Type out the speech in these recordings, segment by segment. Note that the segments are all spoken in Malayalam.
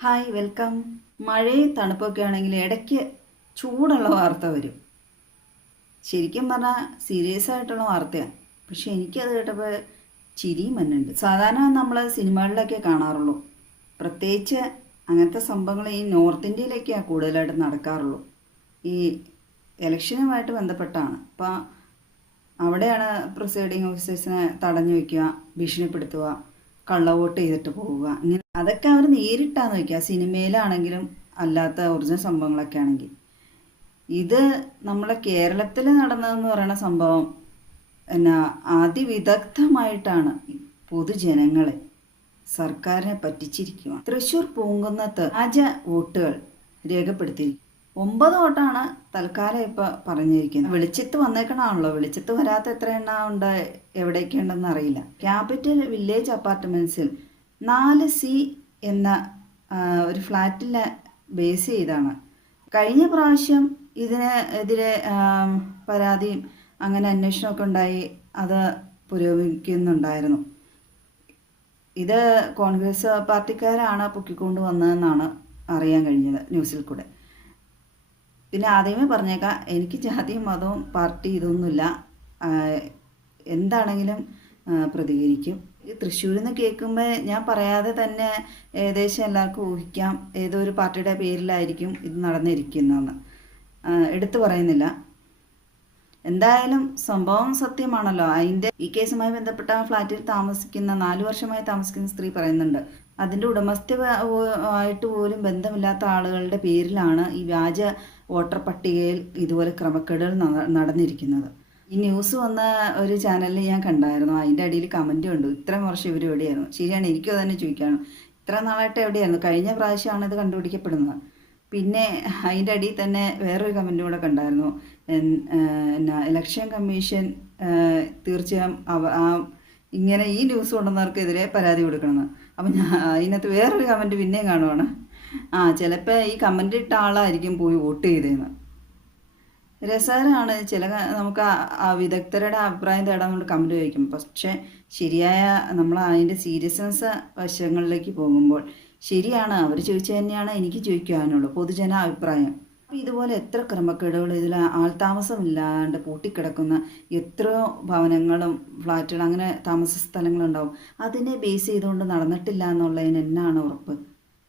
ഹായ് വെൽക്കം മഴയും തണുപ്പൊക്കെ ആണെങ്കിൽ ഇടയ്ക്ക് ചൂടുള്ള വാർത്ത വരും. ശരിക്കും പറഞ്ഞാൽ സീരിയസ് ആയിട്ടുള്ള വാർത്തയാണ് പക്ഷെ എനിക്കത് കേട്ടപ്പോൾ ചിരിയും മഞ്ഞുണ്ട്. സാധാരണ നമ്മൾ സിനിമകളിലൊക്കെ കാണാറുള്ളൂ. പ്രത്യേകിച്ച് അങ്ങനത്തെ സംഭവങ്ങൾ ഈ നോർത്ത് ഇന്ത്യയിലൊക്കെയാണ് കൂടുതലായിട്ട് നടക്കാറുള്ളൂ. ഈ ഇലക്ഷനുമായിട്ട് ബന്ധപ്പെട്ടാണ്. അപ്പോൾ അവിടെയാണ് പ്രിസൈഡിങ് ഓഫീസേഴ്സിനെ തടഞ്ഞു വയ്ക്കുക ഭീഷണിപ്പെടുത്തുക കള്ളവോട്ട് ചെയ്തിട്ട് പോവുക. ഇങ്ങനെ അതൊക്കെ അവർ നേരിട്ടാന്ന് വയ്ക്കുക സിനിമയിലാണെങ്കിലും അല്ലാത്ത ഒറിജിനൽ സംഭവങ്ങളൊക്കെ ആണെങ്കിൽ. ഇത് നമ്മളെ കേരളത്തിൽ നടന്നതെന്ന് പറയുന്ന സംഭവം എന്നാ അതിവിദഗ്ധമായിട്ടാണ് പൊതുജനങ്ങളെ സർക്കാരിനെ പറ്റിച്ചിരിക്കുക തൃശൂർ പൂങ്കുന്നത്ത് രാജ വോട്ടുകൾ രേഖപ്പെടുത്തിയിരിക്കും ഒമ്പത് വോട്ടാണ് തൽക്കാലം ഇപ്പോൾ പറഞ്ഞിരിക്കുന്നത്. വെളിച്ചത്ത് വന്നേക്കണാണല്ലോ വെളിച്ചത്ത് വരാത്ത എത്ര എണ്ണ ഉണ്ട്? എവിടേക്കുണ്ടെന്ന് അറിയില്ല. ക്യാപിറ്റൽ വില്ലേജ് അപ്പാർട്ട്മെന്റ്സിൽ നാല് സി എന്ന ഒരു ഫ്ലാറ്റിലെ ബേസ് ചെയ്താണ്. കഴിഞ്ഞ പ്രാവശ്യം ഇതിനെതിരെ പരാതിയും അങ്ങനെ അന്വേഷണമൊക്കെ ഉണ്ടായി. അത് പുരോഗമിക്കുന്നുണ്ടായിരുന്നു. ഇത് കോൺഗ്രസ് പാർട്ടിക്കാരാണ് പൊക്കിക്കൊണ്ട് വന്നതെന്നാണ് അറിയാൻ കഴിഞ്ഞത് ന്യൂസിൽ കൂടെ. പിന്നെ ആദ്യമേ പറഞ്ഞേക്കാം എനിക്ക് ജാതിയും മതവും പാർട്ടി ഇതൊന്നുമില്ല. എന്താണെങ്കിലും പ്രതികരിക്കും. ഈ തൃശ്ശൂരിൽ നിന്ന് കേൾക്കുമ്പോൾ ഞാൻ പറയാതെ തന്നെ ഏകദേശം എല്ലാവർക്കും ഊഹിക്കാം ഏതോ ഒരു പാർട്ടിയുടെ പേരിലായിരിക്കും ഇത് നടന്നിരിക്കുന്നതെന്ന്. എടുത്തു പറയുന്നില്ല. എന്തായാലും സംഭവം സത്യമാണല്ലോ. അതിന്റെ ഈ കേസുമായി ബന്ധപ്പെട്ട ഫ്ലാറ്റിൽ താമസിക്കുന്ന നാലു വർഷമായി താമസിക്കുന്ന സ്ത്രീ പറയുന്നുണ്ട്. അതിന്റെ ഉടമസ്ഥ ആയിട്ട് പോലും ബന്ധമില്ലാത്ത ആളുകളുടെ പേരിലാണ് ഈ വ്യാജ വോട്ടർ പട്ടികയിൽ ഇതുപോലെ ക്രമക്കേടുകൾ നട- നടന്നിരിക്കുന്നത്. ഈ ന്യൂസ് വന്ന ഒരു ചാനലിൽ ഞാൻ കണ്ടായിരുന്നു. അതിന്റെ അടിയിൽ കമന്റ് കണ്ടു. ഇത്രയും വർഷം ഇവർ എവിടെയായിരുന്നു? ശരിയാണ് എനിക്കും തന്നെ ചോദിക്കാണ് ഇത്ര നാളായിട്ട് എവിടെയായിരുന്നു? കഴിഞ്ഞ പ്രാവശ്യമാണ് ഇത് കണ്ടുപിടിക്കപ്പെടുന്നത്. പിന്നെ അതിന്റെ അടിയിൽ തന്നെ വേറൊരു കമന്റും കൂടെ കണ്ടായിരുന്നു. എന്നാ ഇലക്ഷൻ കമ്മീഷൻ തീർച്ചയായും ആ ഇങ്ങനെ ഈ ന്യൂസ് കൊണ്ടുവന്നവർക്കെതിരെ പരാതി കൊടുക്കണമെന്ന്. അപ്പം ഞാൻ അതിനകത്ത് വേറൊരു കമന്റ് പിന്നെയും കാണുവാണ്. ആ ചിലപ്പോൾ ഈ കമന്റ് ഇട്ട ആളായിരിക്കും പോയി വോട്ട് ചെയ്തതെന്ന് രസകരമാണ് ചില നമുക്ക് ആ- വിദഗ്ധരുടെ അഭിപ്രായം തേടാൻ നമ്മൾ കമന്റ് ചോദിക്കും. പക്ഷേ ശരിയായ നമ്മൾ അതിന്റെ സീരിയസ്നെസ് വശങ്ങളിലേക്ക് പോകുമ്പോൾ ശരിയാണ്. അവർ ചോദിച്ചു തന്നെയാണ് എനിക്ക് ചോദിക്കാനുള്ളൂ പൊതുജന അഭിപ്രായം ഇതുപോലെ എത്ര ക്രമക്കേടുകൾ ഇതിൽ ആൾതാമസമില്ലാണ്ട് പൂട്ടിക്കിടക്കുന്ന എത്രയോ ഭവനങ്ങളും ഫ്ലാറ്റുകളും അങ്ങനെ താമസ സ്ഥലങ്ങളുണ്ടാവും. അതിനെ ബേസ് ചെയ്തുകൊണ്ട് നടന്നിട്ടില്ല എന്നുള്ളതിന് എന്നാണ് ഉറപ്പ്?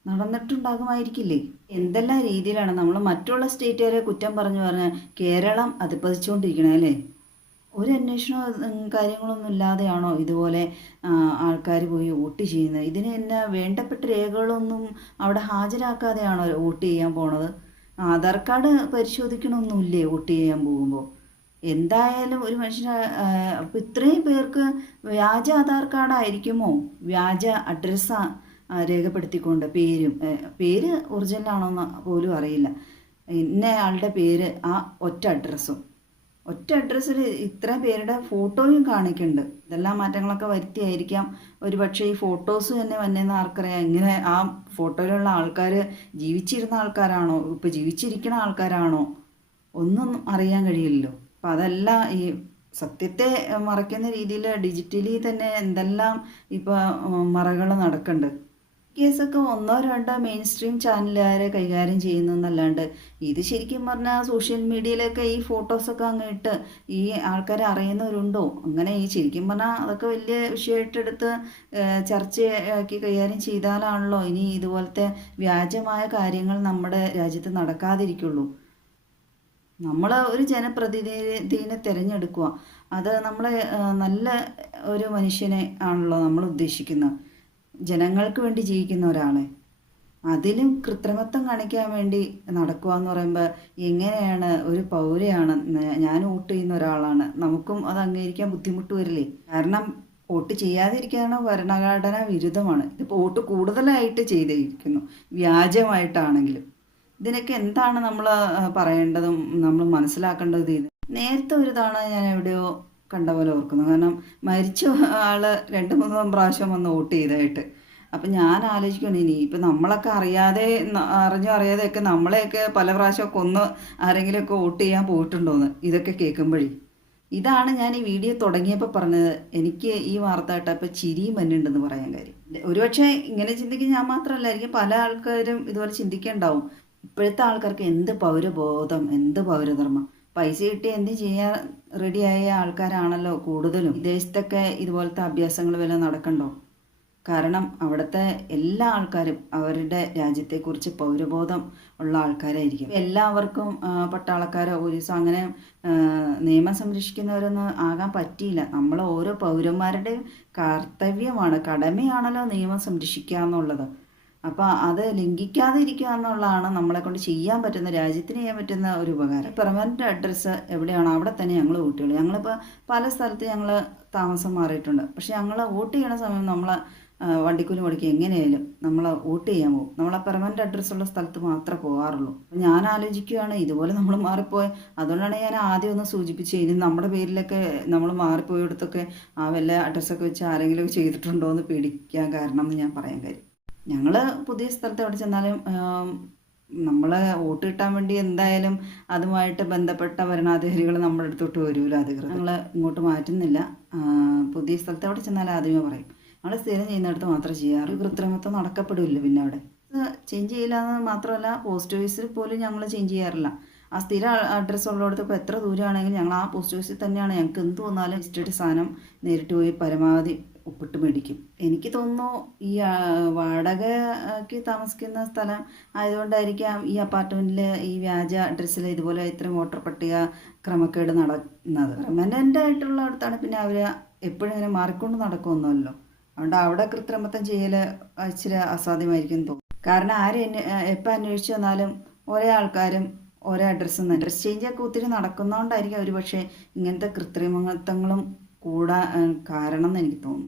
നടന്നിട്ടുണ്ടാകുമായിരിക്കില്ലേ? എന്തെല്ലാം രീതിയിലാണ് നമ്മൾ മറ്റുള്ള സ്റ്റേറ്റുകാരെ കുറ്റം പറഞ്ഞു പറഞ്ഞ് കേരളം അതിപ്പതിച്ചുകൊണ്ടിരിക്കണേ അല്ലേ? ഒരു അന്വേഷണവും കാര്യങ്ങളൊന്നും ഇല്ലാതെയാണോ ഇതുപോലെ ആൾക്കാർ പോയി വോട്ട് ചെയ്യുന്നത്? ഇതിന് എന്നാ വേണ്ടപ്പെട്ട രേഖകളൊന്നും അവിടെ ഹാജരാക്കാതെയാണോ വോട്ട് ചെയ്യാൻ പോണത്? ആധാർ കാർഡ് പരിശോധിക്കണമൊന്നുമില്ലേ വോട്ട് ചെയ്യാൻ പോകുമ്പോൾ എന്തായാലും ഒരു മനുഷ്യന് അപ്പം ഇത്രയും പേർക്ക് വ്യാജ ആധാർ കാർഡായിരിക്കുമോ? വ്യാജ അഡ്രസ്സാ രേഖപ്പെടുത്തിക്കൊണ്ട് പേരും പേര് ഒറിജിനലാണോന്ന് പോലും അറിയില്ല. ഇന്ന ആളുടെ പേര് ആ ഒറ്റ അഡ്രസ്സും. ഒറ്റ അഡ്രസ്സിൽ ഇത്ര പേരുടെ ഫോട്ടോയും കാണിക്കുന്നുണ്ട് ഇതെല്ലാം മാറ്റങ്ങളൊക്കെ വരുത്തിയായിരിക്കാം. ഒരു പക്ഷേ ഈ ഫോട്ടോസ് തന്നെ വന്നേന്ന് ആർക്കറിയാം. ഇങ്ങനെ ആ ഫോട്ടോയിലുള്ള ആൾക്കാർ ജീവിച്ചിരുന്ന ആൾക്കാരാണോ? ഇപ്പോൾ ജീവിച്ചിരിക്കുന്ന ആൾക്കാരാണോ? ഒന്നും അറിയാൻ കഴിയില്ലല്ലോ. അപ്പം അതല്ല ഈ സത്യത്തെ മറയ്ക്കുന്ന രീതിയിൽ ഡിജിറ്റലി തന്നെ എന്തെല്ലാം ഇപ്പോൾ മറകൾ നടക്കുന്നുണ്ട് കേസൊക്കെ ഒന്നോ രണ്ടോ മെയിൻ സ്ട്രീം ചാനലുകാരെ കൈകാര്യം ചെയ്യുന്നു എന്നല്ലാണ്ട്. ഇത് ശരിക്കും പറഞ്ഞാൽ സോഷ്യൽ മീഡിയയിലൊക്കെ ഈ ഫോട്ടോസൊക്കെ അങ്ങ് ഇട്ട് ഈ ആൾക്കാരെ അറിയുന്നവരുണ്ടോ? അങ്ങനെ ഈ ശരിക്കും പറഞ്ഞാൽ അതൊക്കെ വലിയ വിഷയമായിട്ടെടുത്ത് ചർച്ചയാക്കി കൈകാര്യം ചെയ്താലാണല്ലോ ഇനി ഇതുപോലത്തെ വ്യാജമായ കാര്യങ്ങൾ നമ്മുടെ രാജ്യത്ത് നടക്കാതിരിക്കുള്ളൂ. നമ്മൾ ഒരു ജനപ്രതിനിധിനെ തിരഞ്ഞെടുക്കുക. അത് നമ്മളെ നല്ല ഒരു മനുഷ്യനെ ആണല്ലോ നമ്മൾ ഉദ്ദേശിക്കുന്നത്. ജനങ്ങൾക്ക് വേണ്ടി ജീവിക്കുന്ന ഒരാളെ. അതിലും കൃത്രിമത്വം കാണിക്കാൻ വേണ്ടി നടക്കുക എന്ന് പറയുമ്പോൾ എങ്ങനെയാണ് ഒരു പൗരയാണ് ഞാൻ വോട്ട് ചെയ്യുന്ന ഒരാളാണ്. നമുക്കും അത് അംഗീകരിക്കാൻ ബുദ്ധിമുട്ട് വരില്ലേ? കാരണം വോട്ട് ചെയ്യാതിരിക്കാനോ ഭരണഘടന വിരുദ്ധമാണ്. ഇതിപ്പോൾ വോട്ട് കൂടുതലായിട്ട് ചെയ്തിരിക്കുന്നു. വ്യാജമായിട്ടാണെങ്കിലും. ഇതിനൊക്കെ എന്താണ് നമ്മൾ പറയേണ്ടതും നമ്മൾ മനസ്സിലാക്കേണ്ടത്? ഇത് നേരത്തെ ഒരു തവണ ഞാൻ എവിടെയോ കണ്ട പോലെ ഓർക്കുന്നു. കാരണം മരിച്ച ആൾ രണ്ട് മൂന്ന് പ്രാവശ്യം വന്ന് വോട്ട് ചെയ്തതായിട്ട്. അപ്പം ഞാൻ ആലോചിക്കുന്നു ഇനി ഇപ്പം നമ്മളൊക്കെ അറിയാതെ അറിഞ്ഞോ അറിയാതെയൊക്കെ നമ്മളെയൊക്കെ പല പ്രാവശ്യം കൊന്ന് ആരെങ്കിലുമൊക്കെ വോട്ട് ചെയ്യാൻ പോയിട്ടുണ്ടോന്ന് ഇതൊക്കെ കേൾക്കുമ്പോഴേ. ഇതാണ് ഞാൻ ഈ വീഡിയോ തുടങ്ങിയപ്പോൾ പറഞ്ഞത്. എനിക്ക് ഈ വാർത്ത കേട്ടപ്പോൾ ചിരിയും മഞ്ഞുണ്ടെന്ന് പറയാൻ കാര്യം. ഒരുപക്ഷെ ഇങ്ങനെ ചിന്തിക്കുന്ന ഞാൻ മാത്രമല്ലായിരിക്കും പല ആൾക്കാരും ഇതുപോലെ ചിന്തിക്കേണ്ടാവും. ഇപ്പോഴത്തെ ആൾക്കാർക്ക് എന്ത് പൗരബോധം എന്ത് പൗരധർമ്മം? പൈസ കിട്ടി എന്ത് ചെയ്യാൻ റെഡിയായ ആൾക്കാരാണല്ലോ കൂടുതലും. വിദേശത്തൊക്കെ ഇതുപോലത്തെ അഭ്യാസങ്ങൾ വല്ലതും നടക്കണ്ടോ? കാരണം അവിടുത്തെ എല്ലാ ആൾക്കാരും അവരുടെ രാജ്യത്തെക്കുറിച്ച് പൗരബോധം ഉള്ള ആൾക്കാരായിരിക്കും. എല്ലാവർക്കും പട്ടാളക്കാരോ പോലീസോ അങ്ങനെ നിയമം സംരക്ഷിക്കുന്നവരൊന്നും ആകാൻ പറ്റിയില്ല. നമ്മൾ ഓരോ പൗരന്മാരുടെയും കർത്തവ്യമാണ്. കടമയാണല്ലോ നിയമം സംരക്ഷിക്കുക എന്നുള്ളത്. അപ്പോൾ അത് ലംഘിക്കാതെ ഇരിക്കുക എന്നുള്ളതാണ് നമ്മളെ കൊണ്ട് ചെയ്യാൻ പറ്റുന്ന രാജ്യത്തിന് ചെയ്യാൻ പറ്റുന്ന ഒരു ഉപകാരം. പെർമനന്റ് അഡ്രസ്സ് എവിടെയാണോ അവിടെ തന്നെ ഞങ്ങൾ വോട്ടുകൾ ഞങ്ങളിപ്പോൾ പല സ്ഥലത്ത് ഞങ്ങൾ താമസം മാറിയിട്ടുണ്ട്. പക്ഷെ ഞങ്ങൾ വോട്ട് ചെയ്യണ സമയം നമ്മൾ വണ്ടിക്കൂലി മുടക്കി എങ്ങനെയായാലും നമ്മൾ വോട്ട് ചെയ്യാൻ പോകും. നമ്മൾ ആ പെർമനന്റ് അഡ്രസ്സുള്ള സ്ഥലത്ത് മാത്രമേ പോകാറുള്ളൂ. അപ്പം ഞാൻ ആലോചിക്കുകയാണ് ഇതുപോലെ നമ്മൾ മാറിപ്പോയി അതുകൊണ്ടാണ് ഞാൻ ആദ്യം ഒന്ന് സൂചിപ്പിച്ചത് ഇനി നമ്മുടെ പേരിലൊക്കെ നമ്മൾ മാറിപ്പോയിടത്തൊക്കെ ആ വല്ല അഡ്രസ്സൊക്കെ വെച്ച് ആരെങ്കിലും ചെയ്തിട്ടുണ്ടോ എന്ന് പേടിക്കാൻ കാരണം എന്ന് ഞാൻ പറയാൻ കാര്യം. ഞങ്ങൾ പുതിയ സ്ഥലത്ത് എവിടെ ചെന്നാലും നമ്മളെ വോട്ട് കിട്ടാൻ വേണ്ടി എന്തായാലും അതുമായിട്ട് ബന്ധപ്പെട്ട ഭരണാധികാരികൾ നമ്മുടെ അടുത്തോട്ട് വരുമല്ലോ അധികൃതർ. ഞങ്ങൾ ഇങ്ങോട്ട് മാറ്റുന്നില്ല. പുതിയ സ്ഥലത്ത് എവിടെ ചെന്നാലും ആദ്യമേ പറയും. ഞങ്ങൾ സ്ഥിരം ചെയ്യുന്നിടത്ത് മാത്രം ചെയ്യാറ്. കൃത്രിമത്വം നടക്കപ്പെടില്ല പിന്നെ അവിടെ. ചേഞ്ച് ചെയ്യില്ല എന്ന് മാത്രമല്ല പോസ്റ്റ് ഓഫീസിൽ പോലും ഞങ്ങൾ ചേഞ്ച് ചെയ്യാറില്ല. ആ സ്ഥിര അഡ്രസ്സ് ഉള്ളിടത്ത് ഇപ്പോൾ എത്ര ദൂരമാണെങ്കിലും ഞങ്ങൾ ആ പോസ്റ്റ് ഓഫീസിൽ തന്നെയാണ്. ഞങ്ങൾക്ക് എന്ത് വന്നാലും ഇഷ്ടമായിട്ട് സാധനം നേരിട്ട് പോയി പരമാവധി ഒപ്പിട്ട് മേടിക്കും. എനിക്ക് തോന്നുന്നു ഈ വാടകയ്ക്ക് താമസിക്കുന്ന സ്ഥലം ആയതുകൊണ്ടായിരിക്കാം ഈ അപ്പാർട്ട്മെന്റിൽ ഈ വ്യാജ അഡ്രസ്സിൽ ഇതുപോലെ ഇത്രയും വോട്ടർ പട്ടിക ക്രമക്കേട് നടക്കുന്നത്. പെർമനന്റ് ആയിട്ടുള്ള അടുത്താണ്. പിന്നെ അവർ എപ്പോഴും ഇങ്ങനെ മാറിക്കൊണ്ട് നടക്കുമെന്നല്ലോ അതുകൊണ്ട് അവിടെ കൃത്രിമത്വം ചെയ്യൽ ഇച്ചിരി അസാധ്യമായിരിക്കും തോന്നും കാരണം ആര് എപ്പോൾ അന്വേഷിച്ചു വന്നാലും ഒരേ ആൾക്കാരും ഒരേ അഡ്രസ്സും അഡ്രസ് ചേഞ്ചൊക്കെ ഒത്തിരി നടക്കുന്നതുകൊണ്ടായിരിക്കും ഒരു പക്ഷേ ഇങ്ങനത്തെ കൃത്രിമത്വങ്ങളും കൂടാൻ കാരണം എന്ന് എനിക്ക് തോന്നുന്നു.